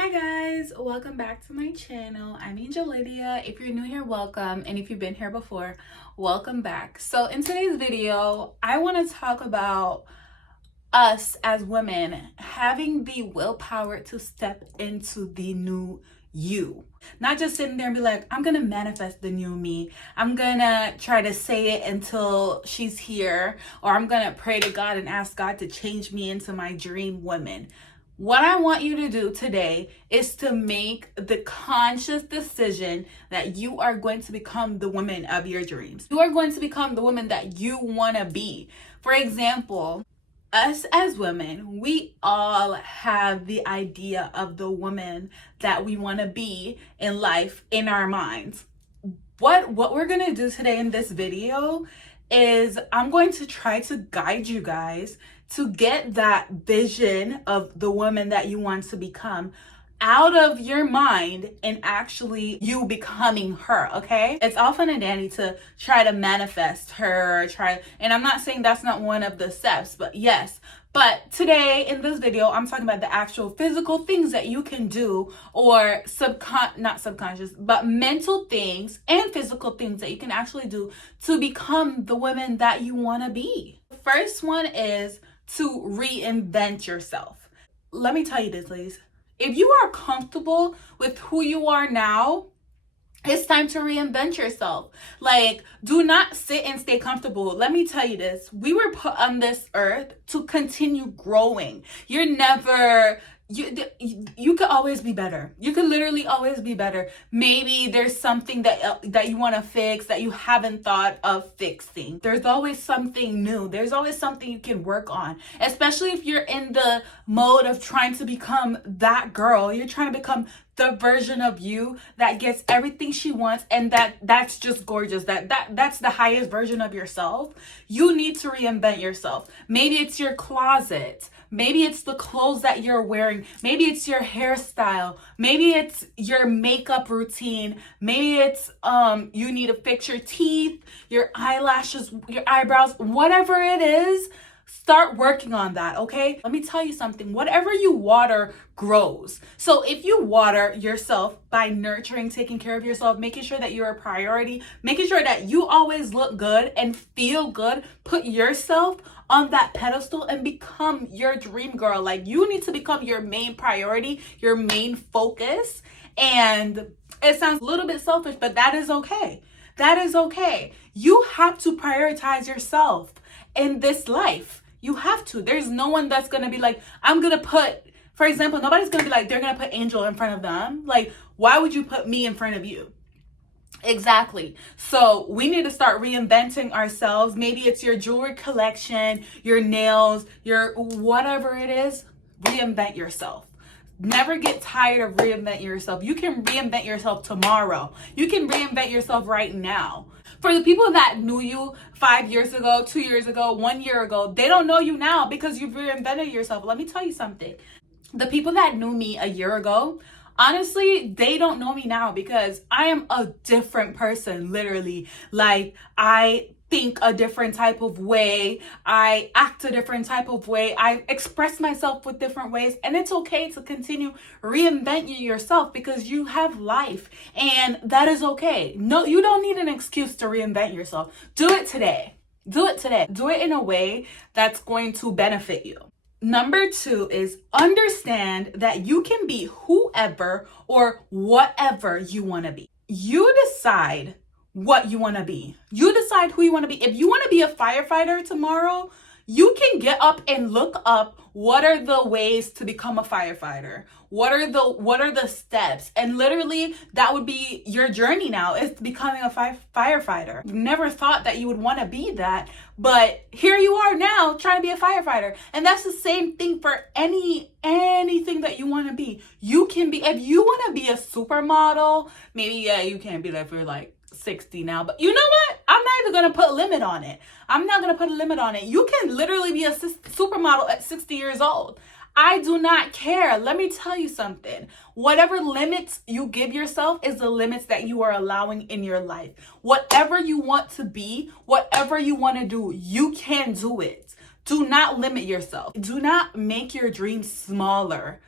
Hi guys, welcome back to my channel. I'm Angel Lydia. If you're new here, welcome, and if you've been here before, welcome back. So in today's video, I want to talk about us as women having the willpower to step into the new you. Not just sitting there and be like, I'm gonna manifest the new me. I'm gonna try to say it until she's here, or I'm gonna pray to God and ask God to change me into my dream woman. What I want you to do today is to make the conscious decision that you are going to become the woman of your dreams. You are going to become the woman that you want to be. For example, us as women, we all have the idea of the woman that we want to be in life in our minds. What we're going to do today in this video is I'm going to try to guide you guys to get that vision of the woman that you want to become out of your mind and actually you becoming her. Okay, it's all fun and dandy to try to manifest her, and I'm not saying that's not one of the steps, but yes. But today in this video, I'm talking about the actual physical things that you can do, or not subconscious, but mental things and physical things that you can actually do to become the woman that you want to be. The first one is to reinvent yourself. Let me tell you this, ladies. If you are comfortable with who you are now, it's time to reinvent yourself. Like, do not sit and stay comfortable. Let me tell you this. We were put on this earth to continue growing. You could always be better. You could literally always be better. Maybe there's something that you want to fix that you haven't thought of fixing. There's always something new. There's always something you can work on, especially if you're in the mode of trying to become that girl. You're trying to become the version of you that gets everything she wants, and that's just gorgeous. That's the highest version of yourself. You need to reinvent yourself. Maybe it's your closet. Maybe it's the clothes that you're wearing. Maybe it's your hairstyle. Maybe it's your makeup routine. Maybe it's you need to fix your teeth, your eyelashes, your eyebrows, whatever it is. Start working on that, okay? Let me tell you something. Whatever you water grows. So if you water yourself by nurturing, taking care of yourself, making sure that you're a priority, making sure that you always look good and feel good, put yourself on that pedestal and become your dream girl. Like, you need to become your main priority, your main focus. And it sounds a little bit selfish, but that is okay. That is okay. You have to prioritize yourself in this life. You have to. There's no one that's going to be like, I'm going to put, for example, nobody's going to be like, they're going to put Angel in front of them. Like, why would you put me in front of you? Exactly. So we need to start reinventing ourselves. Maybe it's your jewelry collection, your nails, your whatever it is. Reinvent yourself. Never get tired of reinventing yourself. You can reinvent yourself tomorrow. You can reinvent yourself right now. For the people that knew you 5 years ago, 2 years ago, 1 year ago, they don't know you now because you've reinvented yourself. Let me tell you something. The people that knew me a year ago, honestly, they don't know me now because I am a different person, literally. Like, I think a different type of way. I act a different type of way. I express myself with different ways. And it's okay to continue reinventing yourself because you have life. And that is okay. No, you don't need an excuse to reinvent yourself. Do it today. Do it today. Do it in a way that's going to benefit you. Number 2 is understand that you can be whoever or whatever you want to be. You decide what you want to be. You decide who you want to be. If you want to be a firefighter tomorrow, you can get up and look up what are the ways to become a firefighter. What are the steps? And literally that would be your journey now, is becoming a firefighter. You never thought that you would want to be that, but here you are now trying to be a firefighter. And that's the same thing for anything that you want to be. You can be, if you want to be a supermodel, maybe you can't be that if you're like 60 now, but you know what? I'm not even going to put a limit on it. I'm not going to put a limit on it. You can literally be a supermodel at 60 years old. I do not care. Let me tell you something. Whatever limits you give yourself is the limits that you are allowing in your life. Whatever you want to be, whatever you want to do, you can do it. Do not limit yourself. Do not make your dreams smaller.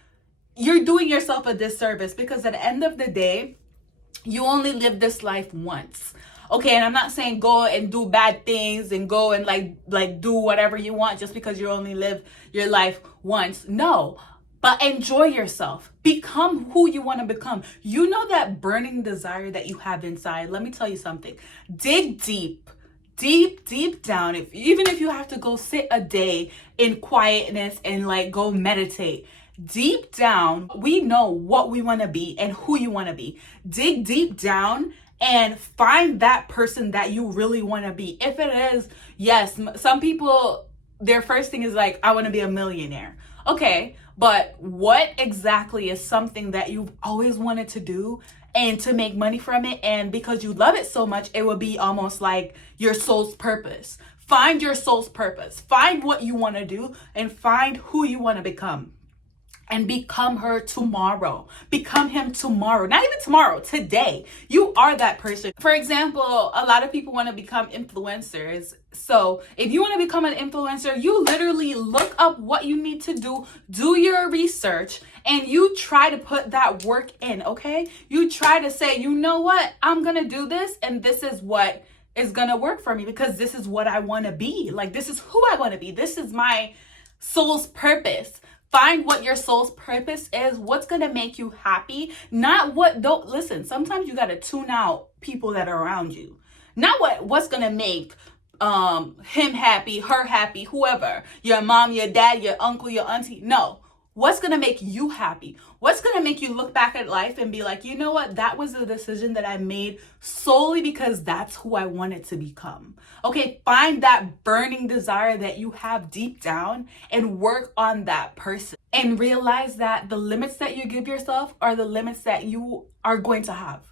you're doing yourself a disservice, because at the end of the day, you only live this life once. Okay, and I'm not saying go and do bad things and go and like do whatever you want just because you only live your life once. No. But enjoy yourself. Become who you want to become. You know that burning desire that you have inside. Let me tell you something. Dig deep. Deep down. Even if you have to go sit a day in quietness and like go meditate. Deep down, we know what we want to be and who you want to be. Dig deep down and find that person that you really want to be. If it is, yes, some people, their first thing is like, I want to be a millionaire. Okay, but what exactly is something that you've always wanted to do and to make money from it? And because you love it so much, it will be almost like your soul's purpose. Find your soul's purpose. Find what you want to do and find who you want to become. And become her tomorrow. Become him tomorrow. Not even tomorrow, today. You are that person. For example, a lot of people want to become influencers. So if you want to become an influencer, you literally look up what you need to do your research, and you try to put that work in, okay? You try to say, you know what? I'm going to do this, and this is what is going to work for me because this is what I want to be. Like, this is who I want to be. This is my soul's purpose. Find what your soul's purpose is, what's going to make you happy, not what, don't, listen, sometimes you got to tune out people that are around you. Not what's going to make him happy, her happy, whoever, your mom, your dad, your uncle, your auntie. No, what's going to make you happy? What's going to make you look back at life and be like, you know what? That was a decision that I made solely because that's who I wanted to become. Okay, find that burning desire that you have deep down and work on that person. And realize that the limits that you give yourself are the limits that you are going to have.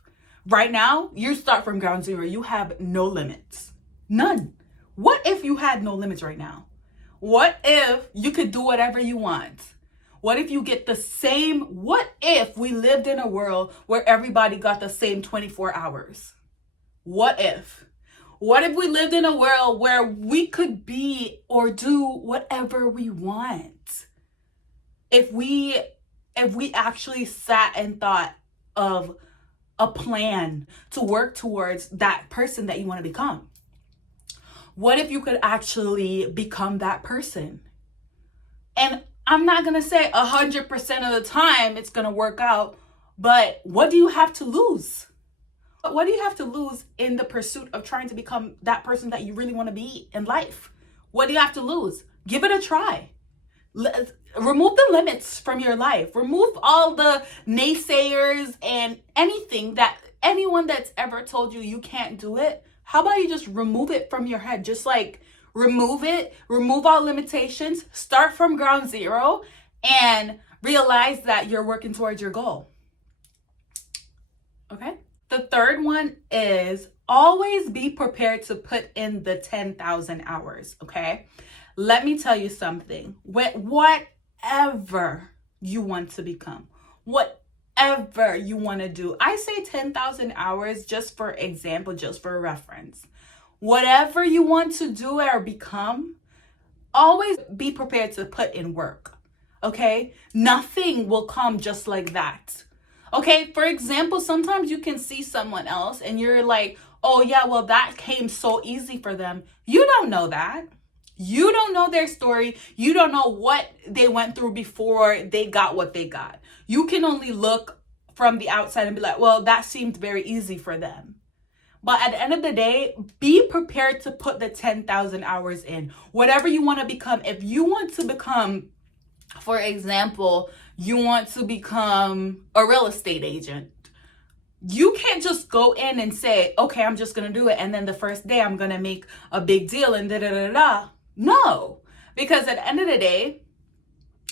Right now, you start from ground zero. You have no limits. None. What if you had no limits right now? What if you could do whatever you want? What if you get the same? What if we lived in a world where everybody got the same 24 hours? What if? What if we lived in a world where we could be or do whatever we want? If we actually sat and thought of a plan to work towards that person that you want to become. What if you could actually become that person? And I'm not going to say 100% of the time it's going to work out, but what do you have to lose? What do you have to lose in the pursuit of trying to become that person that you really want to be in life? What do you have to lose? Give it a try. Remove the limits from your life. Remove all the naysayers and anyone that's ever told you you can't do it. How about you just remove it from your head? Just like remove it, remove all limitations, start from ground zero, and realize that you're working towards your goal. Okay? The third one is always be prepared to put in the 10,000 hours, okay? Let me tell you something. Whatever you want to become, whatever you want to do, I say 10,000 hours just for example, just for reference. Whatever you want to do or become, always be prepared to put in work, okay? Nothing will come just like that. Okay, for example, sometimes you can see someone else and you're like, oh yeah, well that came so easy for them. You don't know that. You don't know their story. You don't know what they went through before they got what they got. You can only look from the outside and be like, well, that seemed very easy for them. But at the end of the day, be prepared to put the 10,000 hours in. Whatever you want to become, if you want to become, for example, you want to become a real estate agent, you can't just go in and say, okay, I'm just going to do it. And then the first day I'm going to make a big deal and da-da-da-da. No, because at the end of the day,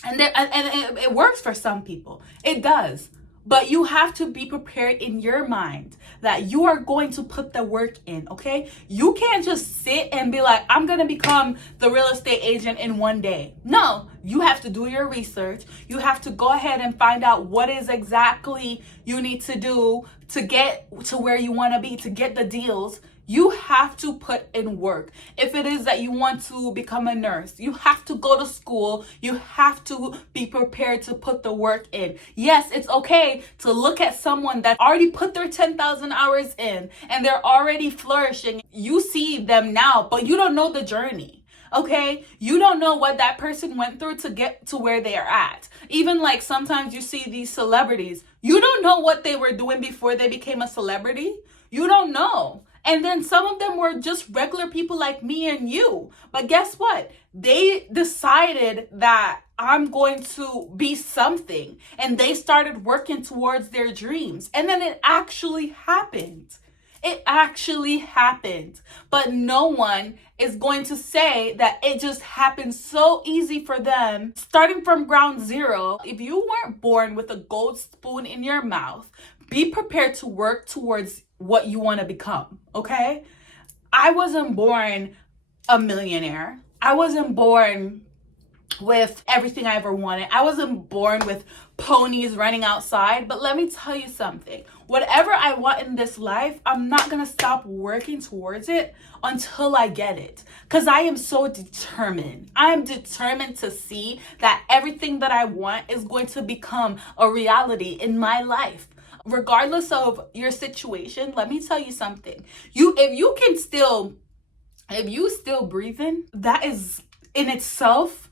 and it works for some people. It does. But you have to be prepared in your mind that you are going to put the work in, okay? You can't just sit and be like, I'm going to become the real estate agent in one day. No, you have to do your research. You have to go ahead and find out what is exactly you need to do to get to where you want to be, to get the deals. You have to put in work. If it is that you want to become a nurse, you have to go to school. You have to be prepared to put the work in. Yes, it's okay to look at someone that already put their 10,000 hours in and they're already flourishing. You see them now, but you don't know the journey. Okay, you don't know what that person went through to get to where they are at. Even like sometimes you see these celebrities, you don't know what they were doing before they became a celebrity. You don't know. And then some of them were just regular people like me and you. But guess what? They decided that I'm going to be something. And they started working towards their dreams. And then it actually happened. It actually happened. But no one is going to say that it just happened so easy for them, starting from ground zero. If you weren't born with a gold spoon in your mouth, be prepared to work towards what you want to become, okay? I wasn't born a millionaire. I wasn't born with everything I ever wanted. I wasn't born with ponies running outside. But let me tell you something. Whatever I want in this life, I'm not going to stop working towards it until I get it. Because I am so determined. I am determined to see that everything that I want is going to become a reality in my life. Regardless of your situation, let me tell you something. If you still breathing, that is in itself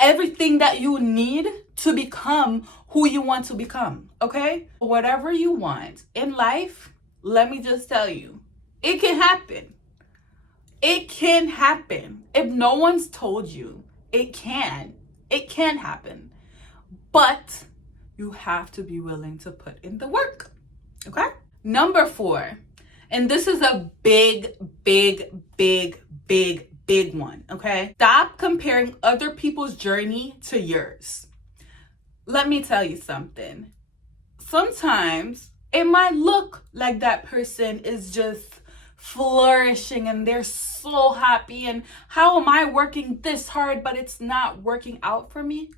everything that you need to become who you want to become, okay? Whatever you want in life, let me just tell you, it can happen. It can happen. If no one's told you, it can happen. But you have to be willing to put in the work, okay? Number 4, and this is a big one, okay? Stop comparing other people's journey to yours. Let me tell you something. Sometimes it might look like that person is just flourishing and they're so happy, and how am I working this hard but it's not working out for me?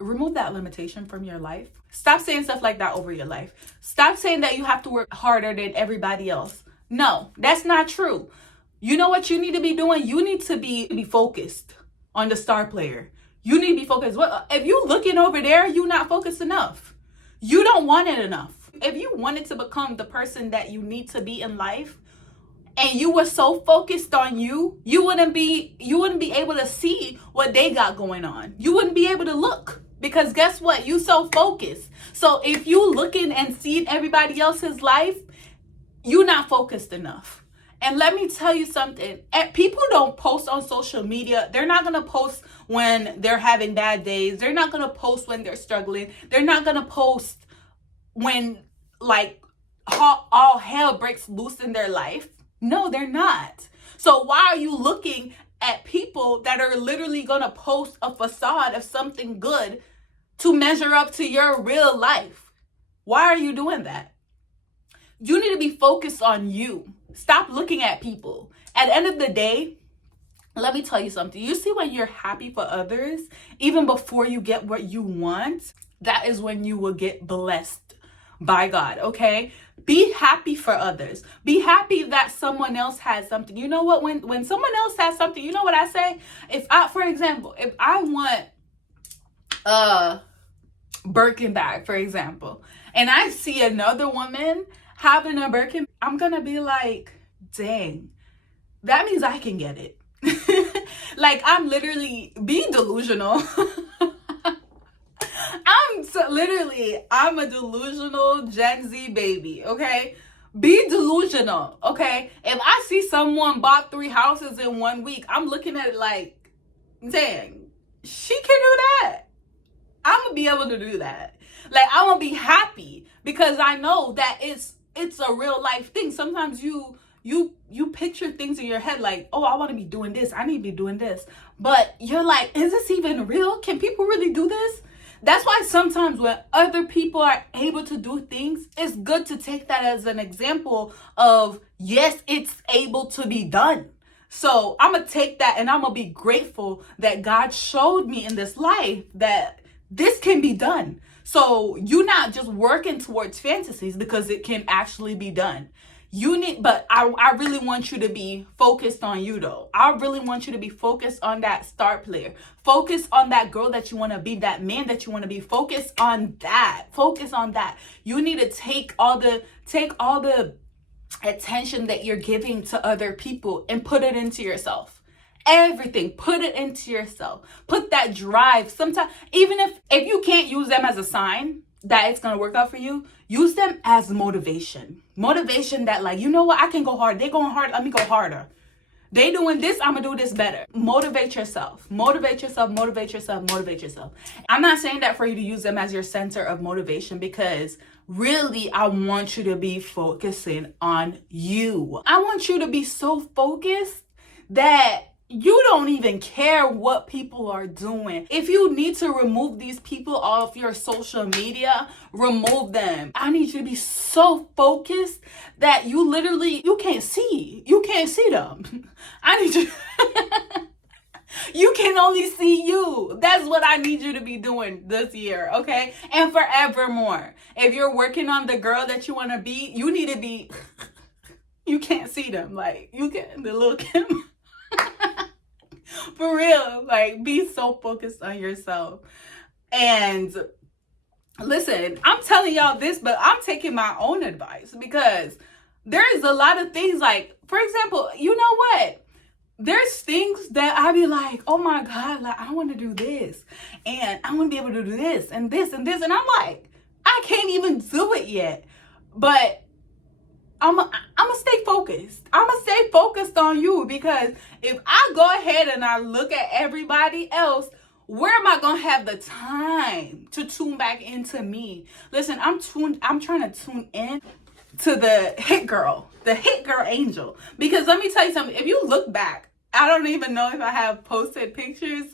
Remove that limitation from your life. Stop saying stuff like that over your life. Stop saying that you have to work harder than everybody else. No, that's not true. You know what you need to be doing? You need to be focused on the star player. You need to be focused. If you looking over there, you're not focused enough. You don't want it enough. If you wanted to become the person that you need to be in life, and you were so focused on you wouldn't be able to see what they got going on. You wouldn't be able to look, because guess what? You so focused. So if you looking and seeing everybody else's life, you're not focused enough. And let me tell you something. People don't post on social media. They're not going to post when they're having bad days. They're not going to post when they're struggling. They're not going to post when like all hell breaks loose in their life. No, they're not. So why are you looking at people that are literally going to post a facade of something good to measure up to your real life? Why are you doing that? You need to be focused on you. Stop looking at people. At the end of the day, let me tell you something. You see, when you're happy for others, even before you get what you want, that is when you will get blessed by God, okay? Be happy for others. Be happy that someone else has something. You know what? When someone else has something, you know what I say? For example, if I want a Birkin bag, for example, and I see another woman having a Birkin, I'm gonna be like, dang, that means I can get it. Like, I'm literally being delusional. I'm a delusional Gen Z baby, okay? Be delusional, okay? If I see someone bought 3 houses in 1 week, I'm looking at it like, dang, she can do that. I'm gonna be able to do that. Like, I'm gonna be happy because I know that it's a real life thing. Sometimes you picture things in your head like, oh, I want to be doing this. I need to be doing this. But you're like, is this even real? Can people really do this? That's why sometimes when other people are able to do things, it's good to take that as an example of, yes, it's able to be done. So I'm going to take that and I'm going to be grateful that God showed me in this life that this can be done. So you're not just working towards fantasies because it can actually be done. But I really want you to be focused on you though. I really want you to be focused on that star player. Focus on that girl that you want to be, that man that you want to be. Focus on that. Focus on that. You need to take all the attention that you're giving to other people and put it into yourself. Everything, put it into yourself. Put that drive. Sometimes, even if you can't use them as a sign that it's gonna work out for you, use them as motivation. Motivation that, like, you know what, I can go hard. They going hard, let me go harder. They doing this, I'm gonna do this better. Motivate yourself. Motivate yourself, motivate yourself, motivate yourself. I'm not saying that for you to use them as your center of motivation, because really, I want you to be focusing on you. I want you to be so focused that you don't even care what people are doing. If you need to remove these people off your social media, remove them. I need you to be so focused that you can't see them. I need you you can only see you. That's what I need you to be doing this year, okay? And forevermore. If you're working on the girl that you want to be, you need to be you can't see them. Like, you can, the little Kim. For real, like, be so focused on yourself. And listen, I'm telling y'all this, but I'm taking my own advice, because there's a lot of things, like, for example, you know what? There's things that I be like, oh my God, like, I want to do this, and I want to be able to do this and this and this. And I'm like, I can't even do it yet. But I'm gonna stay focused. I'm gonna stay focused on you, because if I go ahead and I look at everybody else, where am I gonna have the time to tune back into me? Listen, I'm trying to tune in to the hit girl Angel. Because let me tell you something, if you look back, I don't even know if I have posted pictures.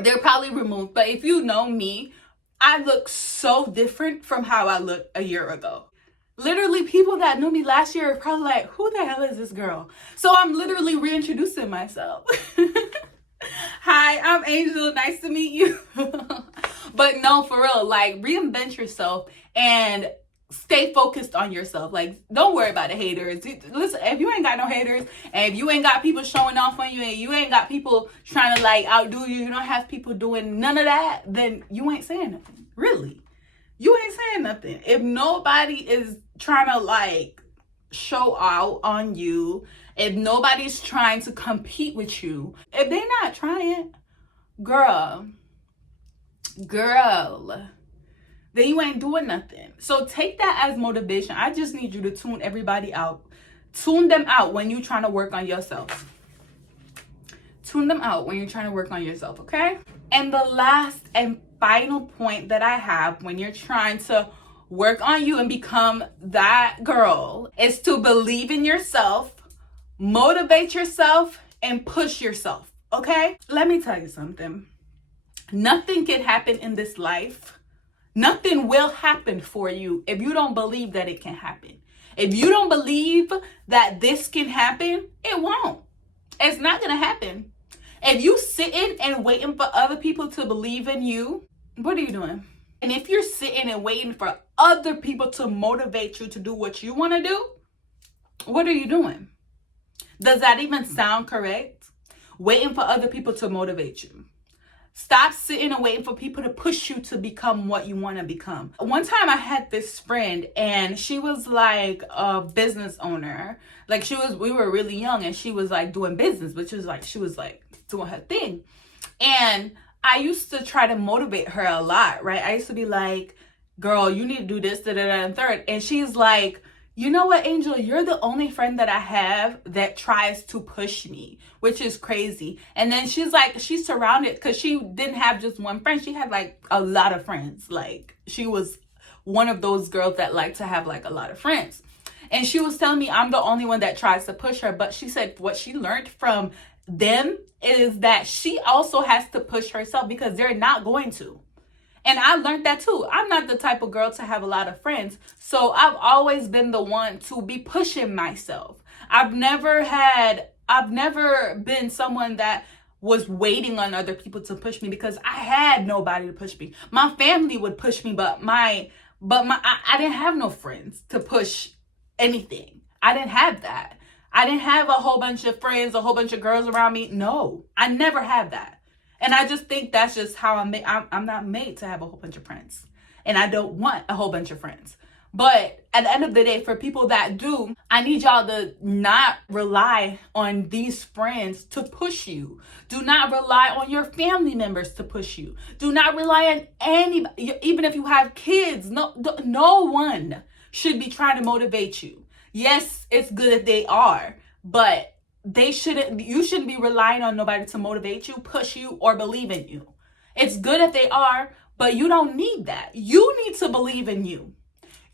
They're probably removed. But if you know me, I look so different from how I looked a year ago. Literally, people that knew me last year are probably like, who the hell is this girl? So I'm literally reintroducing myself. Hi, I'm Angel. Nice to meet you. But no, for real, like, reinvent yourself and stay focused on yourself. Like, don't worry about the haters. Listen, if you ain't got no haters, and if you ain't got people showing off on you, and you ain't got people trying to, like, outdo you, you don't have people doing none of that, then you ain't saying nothing. Really. You ain't saying nothing. If nobody is trying to, like, show out on you, if nobody's trying to compete with you, if they're not trying, girl, then you ain't doing nothing. So take that as motivation. I just need you to tune everybody out. Tune them out when you're trying to work on yourself. Tune them out when you're trying to work on yourself, okay? And the last and final point that I have when you're trying to work on you and become that girl is to believe in yourself, motivate yourself, and push yourself, okay? Let me tell you something. Nothing can happen in this life. Nothing will happen for you if you don't believe that it can happen. If you don't believe that this can happen, it won't. It's not going to happen. If you sitting and waiting for other people to believe in you, what are you doing? And if you're sitting and waiting for other people to motivate you to do what you want to do, what are you doing? Does that even sound correct? Waiting for other people to motivate you. Stop sitting and waiting for people to push you to become what you want to become. One time I had this friend, and she was like a business owner. Like, we were really young, and she was like doing business, but she was like doing her thing. And I used to try to motivate her a lot, right? I used to be like, girl, you need to do this, and third. And she's like, you know what, Angel, you're the only friend that I have that tries to push me, which is crazy. And then she's like, she's surrounded, because she didn't have just one friend. She had like a lot of friends. Like, she was one of those girls that like to have like a lot of friends. And she was telling me I'm the only one that tries to push her. But she said what she learned from them is that she also has to push herself, because they're not going to. And I learned that too. I'm not the type of girl to have a lot of friends. So I've always been the one to be pushing myself. I've never been someone that was waiting on other people to push me, because I had nobody to push me. My family would push me, but I didn't have no friends to push anything. I didn't have that. I didn't have a whole bunch of friends, a whole bunch of girls around me. No, I never had that. And I just think that's just how I'm made. I'm not made to have a whole bunch of friends. And I don't want a whole bunch of friends. But at the end of the day, for people that do, I need y'all to not rely on these friends to push you. Do not rely on your family members to push you. Do not rely on anybody. Even if you have kids, no one should be trying to motivate you. Yes, it's good if they are, but you shouldn't be relying on nobody to motivate you, push you, or believe in you. It's good if they are, but you don't need that. You need to believe in you.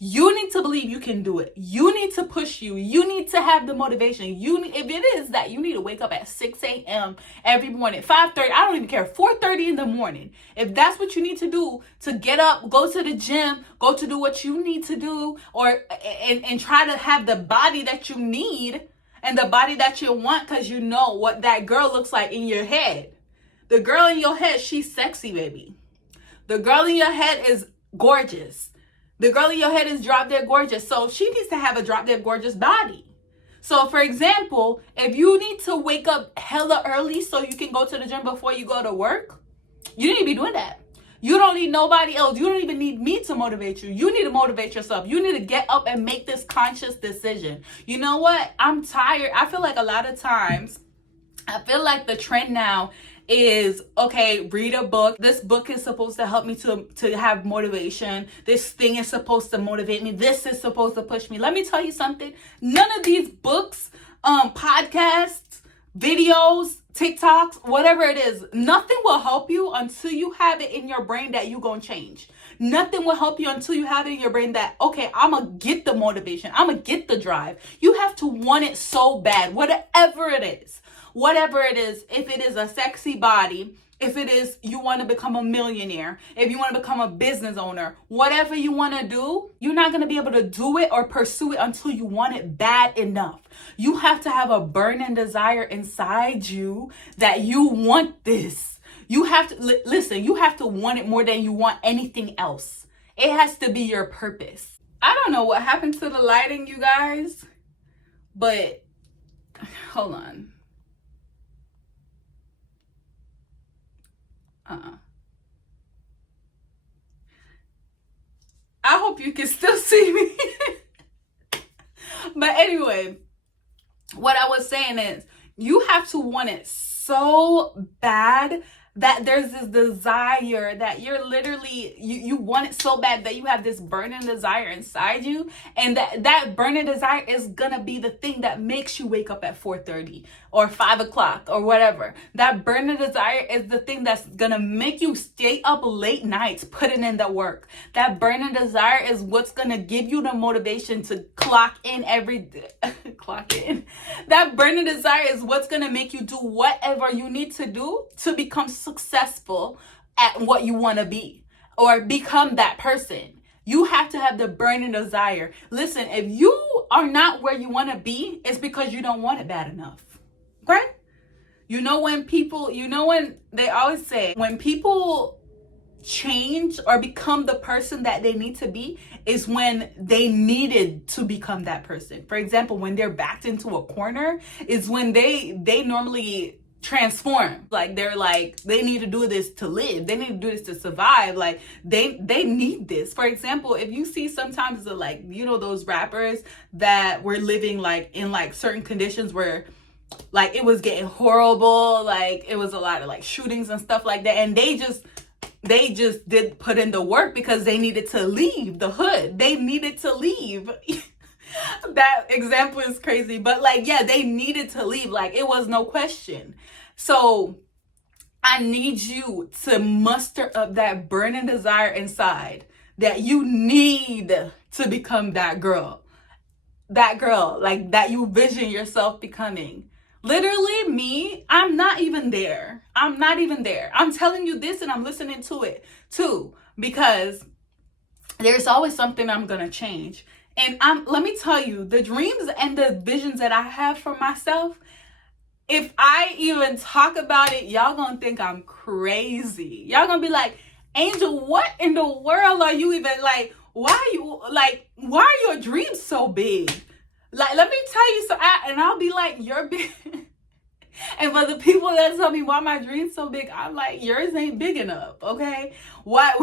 You need to believe you can do it. You need to push you. You need to have the motivation. If it is that you need to wake up at 6 a.m. every morning, 5:30, I don't even care, 4:30 in the morning. If that's what you need to do to get up, go to the gym, go to do what you need to do, and try to have the body that you need and the body that you want, because you know what that girl looks like in your head. The girl in your head, she's sexy, baby. The girl in your head is gorgeous. The girl in your head is drop dead gorgeous. So she needs to have a drop dead gorgeous body. So for example, if you need to wake up hella early so you can go to the gym before you go to work, you need to be doing that. You don't need nobody else. You don't even need me to motivate you. You need to motivate yourself. You need to get up and make this conscious decision. You know what? I'm tired. I feel like a lot of times, I feel like the trend now is, okay, read a book. This book is supposed to help me to have motivation. This thing is supposed to motivate me. This is supposed to push me. Let me tell you something. None of these books, podcasts, videos, TikToks, whatever it is, nothing will help you until you have it in your brain that you're going to change. Nothing will help you until you have it in your brain that, okay, I'm going to get the motivation. I'm going to get the drive. You have to want it so bad, whatever it is. Whatever it is, if it is a sexy body, if it is you want to become a millionaire, if you want to become a business owner, whatever you want to do, you're not going to be able to do it or pursue it until you want it bad enough. You have to have a burning desire inside you that you want this. You have to, listen, you have to want it more than you want anything else. It has to be your purpose. I don't know what happened to the lighting, you guys, but hold on. I hope you can still see me. But anyway, what I was saying is you have to want it so bad that there's this desire that you're literally, you want it so bad that you have this burning desire inside you. And that burning desire is gonna be the thing that makes you wake up at 4:30 or 5 o'clock or whatever. That burning desire is the thing that's gonna make you stay up late nights putting in the work. That burning desire is what's gonna give you the motivation to clock in every day. Clock in. That burning desire is what's gonna make you do whatever you need to do to become successful at what you want to be or become that person. You have to have the burning desire. Listen, if you are not where you want to be, it's because you don't want it bad enough. Okay? When they always say, when people change or become the person that they need to be is when they needed to become that person. For example, when they're backed into a corner is when they normally transform. Like they need to do this to live. They need to do this to survive. Like they need this. For example, if you see sometimes those rappers that were living in certain conditions where it was getting horrible, it was a lot of shootings and stuff like that, and they just did put in the work because they needed to leave the hood. They needed to leave. That example is crazy, but they needed to leave. It was no question. So I need you to muster up that burning desire inside that you need to become that girl that you vision yourself becoming. Literally me, I'm not even there. I'm telling you this and I'm listening to it too, because there's always something I'm going to change. And let me tell you, the dreams and the visions that I have for myself, if I even talk about it, y'all gonna think I'm crazy. Y'all gonna be like, Angel, what in the world are you even why are your dreams so big? Like, let me tell you, and I'll be like, you're big. And for the people that tell me why my dream's so big, I'm like, yours ain't big enough, okay? What?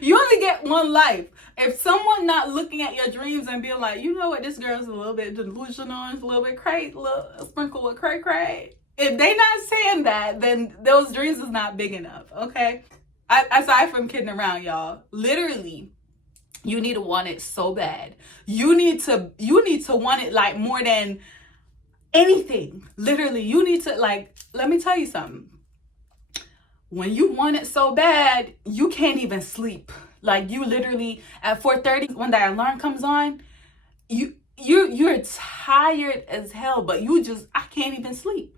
You only get one life. If someone not looking at your dreams and being like, you know what, this girl's a little bit delusional, it's a little bit crazy, a little sprinkle with cray. If they not saying that, then those dreams is not big enough, okay? Aside from kidding around, y'all, literally, you need to want it so bad. You need to want it like more than anything. Literally, you need to, like, let me tell you something. When you want it so bad, you can't even sleep. Like, you literally at 4:30 when that alarm comes on, you're tired as hell, but I can't even sleep.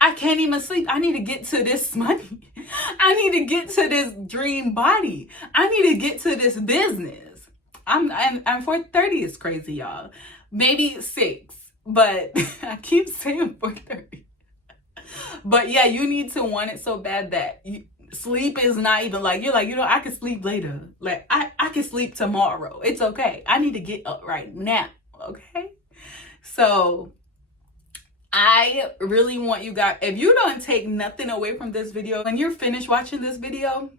I can't even sleep. I need to get to this money. I need to get to this dream body. I need to get to this business. I'm 4:30 is crazy, y'all. Maybe 6, but I keep saying 4:30. But yeah, you need to want it so bad that sleep is not even like, you're like, you know, I can sleep later. Like, I can sleep tomorrow. It's okay. I need to get up right now. Okay. So I really want you guys, if you don't take nothing away from this video, when you're finished watching this video,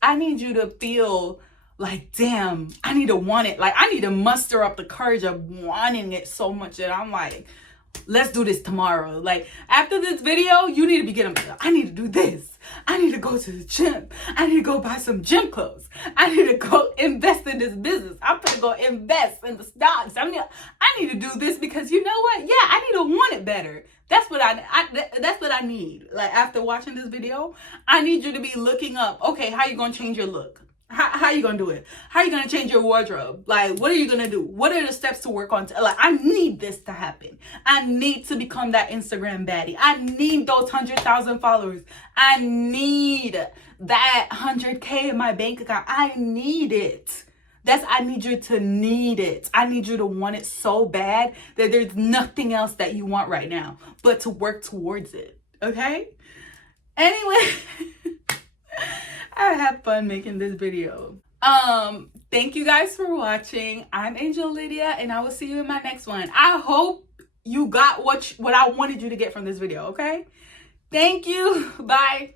I need you to feel like, damn, I need to want it. Like, I need to muster up the courage of wanting it so much that I'm like, let's do this tomorrow. Like, after this video, you need to be getting, I need to do this. I need to go to the gym. I need to go buy some gym clothes. I need to go invest in this business. I'm gonna go invest in the stocks. I need to do this because you know what? Yeah, I need to want it better. That's what that's what I need. Like, after watching this video, I need you to be looking up, okay, how you gonna change your look? How you gonna do it? How you gonna change your wardrobe? Like, what are you gonna do? What are the steps to work on? Like, I need this to happen. I need to become that Instagram baddie. I need those 100,000 followers. I need that 100K in my bank account. I need it. I need you to need it. I need you to want it so bad that there's nothing else that you want right now but to work towards it. Okay? Anyway. I had fun making this video. Thank you guys for watching. I'm Angel Lydia, and I will see you in my next one. I hope you got what I wanted you to get from this video, okay? Thank you. Bye.